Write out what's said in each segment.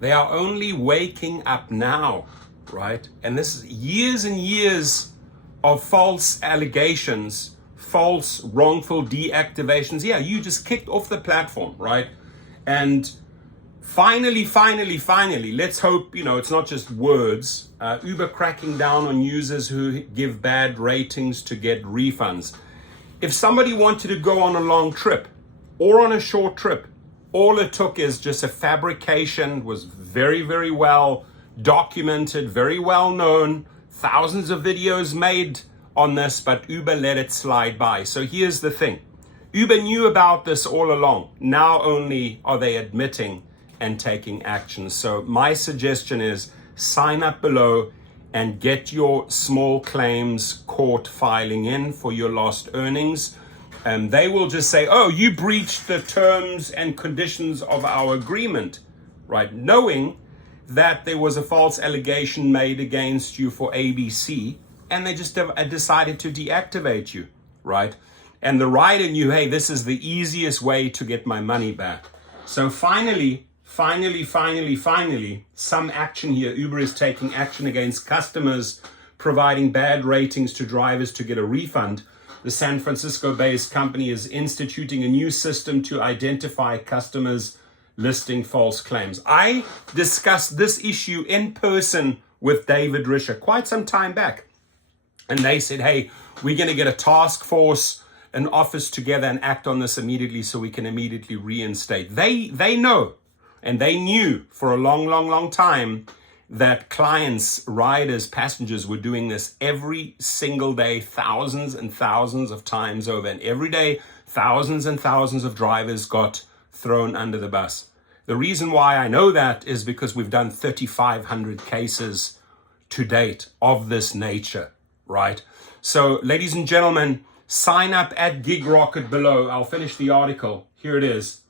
They are only waking up now, right? And this is years and years of false allegations, false wrongful deactivations. Yeah, you just kicked off the platform, right? And finally, let's hope, it's not just words. Uber cracking down on users who give bad ratings to get refunds. If somebody wanted to go on a long trip or on a short trip, all it took is just a fabrication, was very, very well documented, very well known, thousands of videos made on this, but Uber let it slide by. So here's the thing. Uber knew about this all along. Now only are they admitting and taking action. So my suggestion is sign up below and get your small claims court filing in for your lost earnings. And they will just say, oh, you breached the terms and conditions of our agreement, right? Knowing that there was a false allegation made against you for ABC, and they just decided to deactivate you, right? And the rider knew, hey, this is the easiest way to get my money back. So finally, some action here. Uber is taking action against customers providing bad ratings to drivers to get a refund. The San Francisco-based company is instituting a new system to identify customers listing false claims. I discussed this issue in person with David Risher quite some time back. And they said, hey, we're going to get a task force, an office together and act on this immediately so we can immediately reinstate. They know, and they knew for a long time that clients, riders, passengers were doing this every single day, thousands and thousands of times over. And every day, thousands and thousands of drivers got thrown under the bus. The reason why I know that is because we've done 3,500 cases to date of this nature, right? So, ladies and gentlemen, sign up at Gig Rocket below. I'll finish the article. Here it is.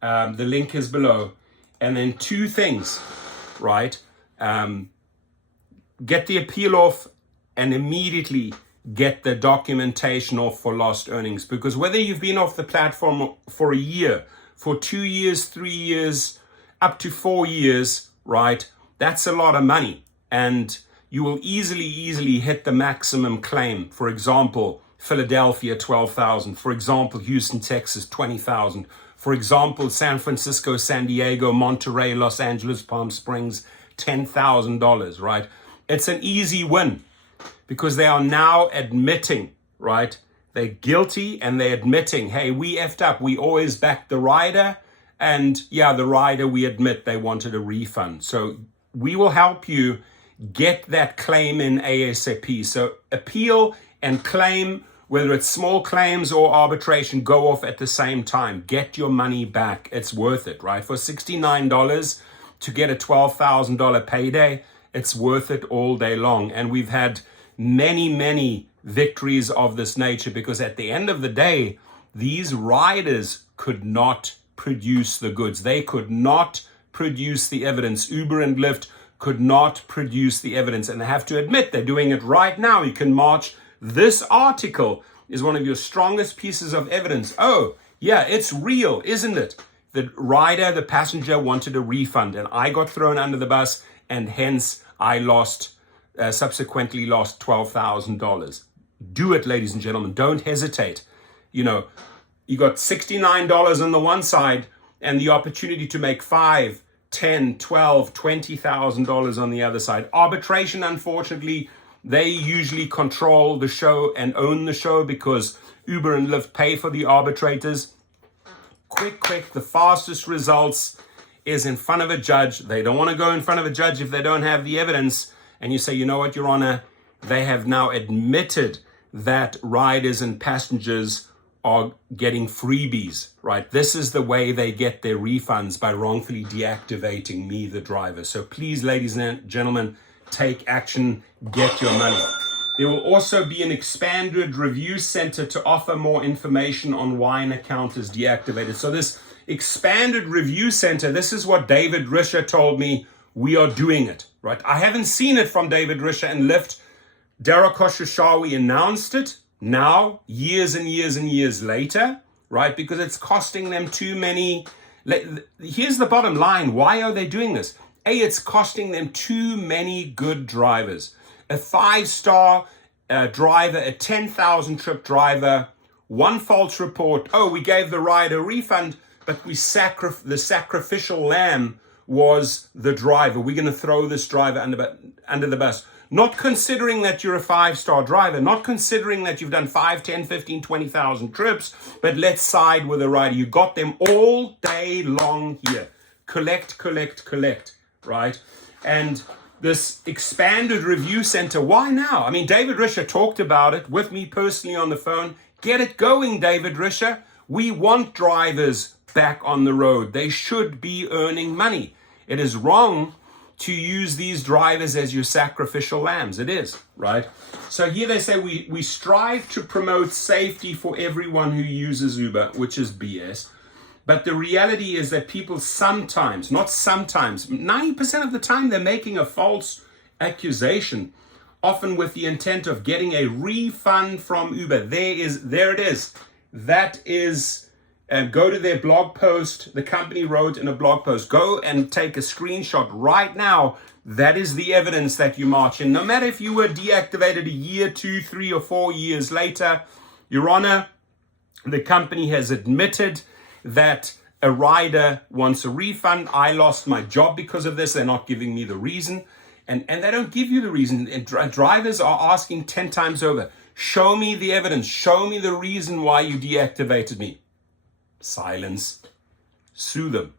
The link is below. And then two things, right? Get the appeal off and immediately get the documentation off for lost earnings. Because whether you've been off the platform for a year, for 2 years, 3 years, up to 4 years, right? That's a lot of money. And you will easily hit the maximum claim. For example, Philadelphia, 12,000. For example, Houston, Texas, 20,000. For example, San Francisco, San Diego, Monterey, Los Angeles, Palm Springs, $10,000, right? It's an easy win because they are now admitting, right? They're guilty and they're admitting, hey, we effed up. We always backed the rider. And yeah, the rider, we admit they wanted a refund. So we will help you get that claim in ASAP. So appeal and claim, whether it's small claims or arbitration, go off at the same time. Get your money back. It's worth it, right? For $69 to get a $12,000 payday, it's worth it all day long. And we've had many victories of this nature because at the end of the day, these riders could not produce the goods. They could not produce the evidence. Uber and Lyft could not produce the evidence. And they have to admit they're doing it right now. You can march. This article is one of your strongest pieces of evidence. Oh, yeah, it's real, isn't it? The rider, the passenger wanted a refund and I got thrown under the bus and hence I subsequently lost $12,000. Do it, ladies and gentlemen. Don't hesitate. You got $69 on the one side and the opportunity to make $5,000, $10,000, $12,000, $20,000 on the other side. Arbitration, unfortunately, they usually control the show and own the show because Uber and Lyft pay for the arbitrators. Quick, the fastest results is in front of a judge. They don't want to go in front of a judge if they don't have the evidence. And you say, you know what, Your Honor, they have now admitted that riders and passengers are getting freebies, right? This is the way they get their refunds, by wrongfully deactivating me, the driver. So please, ladies and gentlemen, take action, get your money. There will also be an expanded review center to offer more information on why an account is deactivated. So this expanded review center, this is what David Risher told me. We are doing it, right? I haven't seen it from David Risher and Lyft. Dara Khosrowshahi announced it now, years and years later, right? Because it's costing them too many. Here's the bottom line. Why are they doing this? it's costing them too many good drivers. A 5-star driver, a 10,000 trip driver, one false report. Oh, we gave the rider a refund, but the sacrificial lamb was the driver. We're going to throw this driver under the bus. Not considering that you're a 5-star driver, not considering that you've done 5, 10, 15, 20,000 trips, but let's side with the rider. You got them all day long here. Collect, right? And this expanded review center, why now? I mean, David Risher talked about it with me personally on the phone. Get it going, David Risher. We want drivers back on the road. They should be earning money. It is wrong to use these drivers as your sacrificial lambs. It is, right? So here they say we strive to promote safety for everyone who uses Uber, which is BS. But the reality is that people sometimes, not sometimes, 90% of the time they're making a false accusation, often with the intent of getting a refund from Uber. There it is. That is, go to their blog post. The company wrote in a blog post, go and take a screenshot right now. That is the evidence that you march in. No matter if you were deactivated a year, 2, 3, or 4 years later, Your Honor, the company has admitted that a rider wants a refund. I lost my job because of this. They're not giving me the reason. And they don't give you the reason. And drivers are asking 10 times over, show me the evidence. Show me the reason why you deactivated me. Silence. Sue them.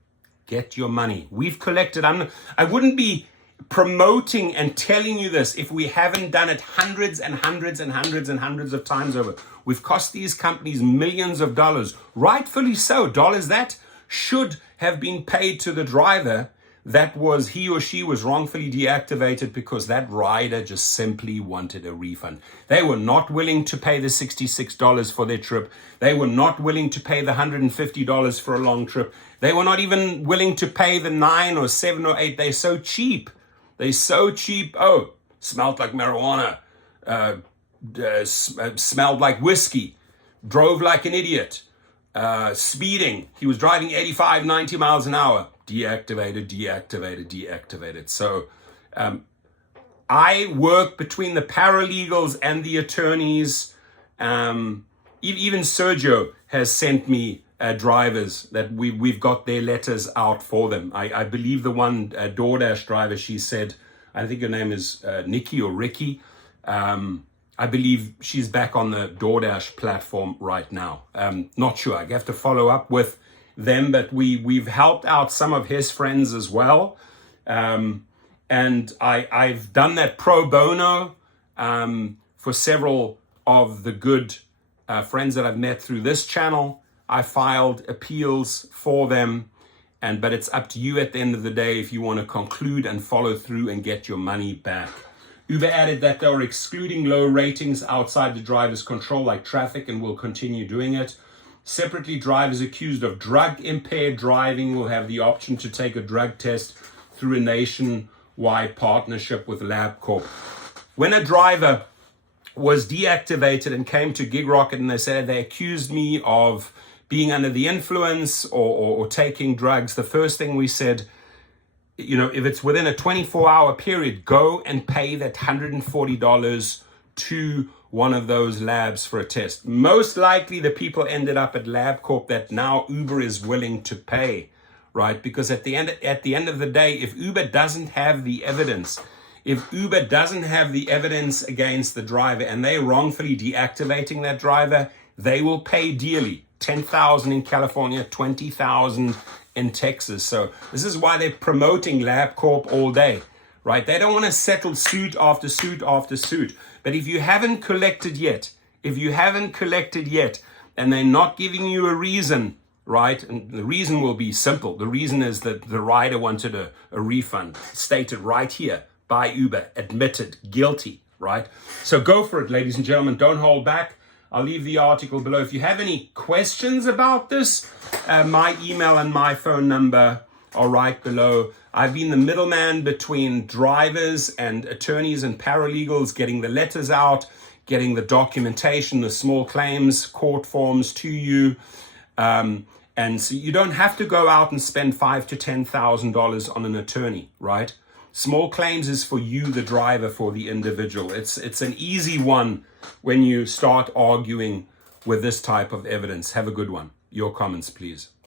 Get your money. We've collected. I wouldn't be promoting and telling you this if we haven't done it hundreds and hundreds and hundreds and hundreds of times over. We've cost these companies millions of dollars, rightfully so, dollars that should have been paid to the driver that he or she was wrongfully deactivated because that rider just simply wanted a refund. They were not willing to pay the $66 for their trip. They were not willing to pay the $150 for a long trip. They were not even willing to pay the $9 or $7 or $8. They're so cheap. They're so cheap. Oh, smelled like marijuana. Smelled like whiskey. Drove like an idiot. Speeding. He was driving 85, 90 miles an hour. Deactivated. So I work between the paralegals and the attorneys. Even Sergio has sent me drivers that we've got their letters out for them. I believe the one DoorDash driver, she said, I think her name is Nikki or Ricky. I believe she's back on the DoorDash platform right now. Not sure. I have to follow up with them, but we've helped out some of his friends as well. And I've done that pro bono for several of the good friends that I've met through this channel. I filed appeals for them, but it's up to you at the end of the day if you want to conclude and follow through and get your money back. Uber added that they are excluding low ratings outside the driver's control, like traffic, and will continue doing it. Separately, drivers accused of drug-impaired driving will have the option to take a drug test through a nationwide partnership with LabCorp. When a driver was deactivated and came to Gig Rocket and they said they accused me of being under the influence or taking drugs, the first thing we said, if it's within a 24-hour period, go and pay that $140 to one of those labs for a test. Most likely the people ended up at LabCorp that now Uber is willing to pay, right? Because at the end of the day, if Uber doesn't have the evidence, against the driver and they're wrongfully deactivating that driver, they will pay dearly. $10,000 in California, $20,000 in Texas. So this is why they're promoting LabCorp all day, right? They don't want to settle suit after suit after suit. But if you haven't collected yet, and they're not giving you a reason, right? And the reason will be simple. The reason is that the rider wanted a refund, stated right here by Uber, admitted, guilty, right? So go for it, ladies and gentlemen. Don't hold back. I'll leave the article below. If you have any questions about this, my email and my phone number are right below. I've been the middleman between drivers and attorneys and paralegals, getting the letters out, getting the documentation, the small claims, court forms to you. And And so you don't have to go out and spend $5,000 to $10,000 on an attorney, right? Small claims is for you, the driver, for the individual. It's an easy one when you start arguing with this type of evidence. Have a good one. Your comments, please.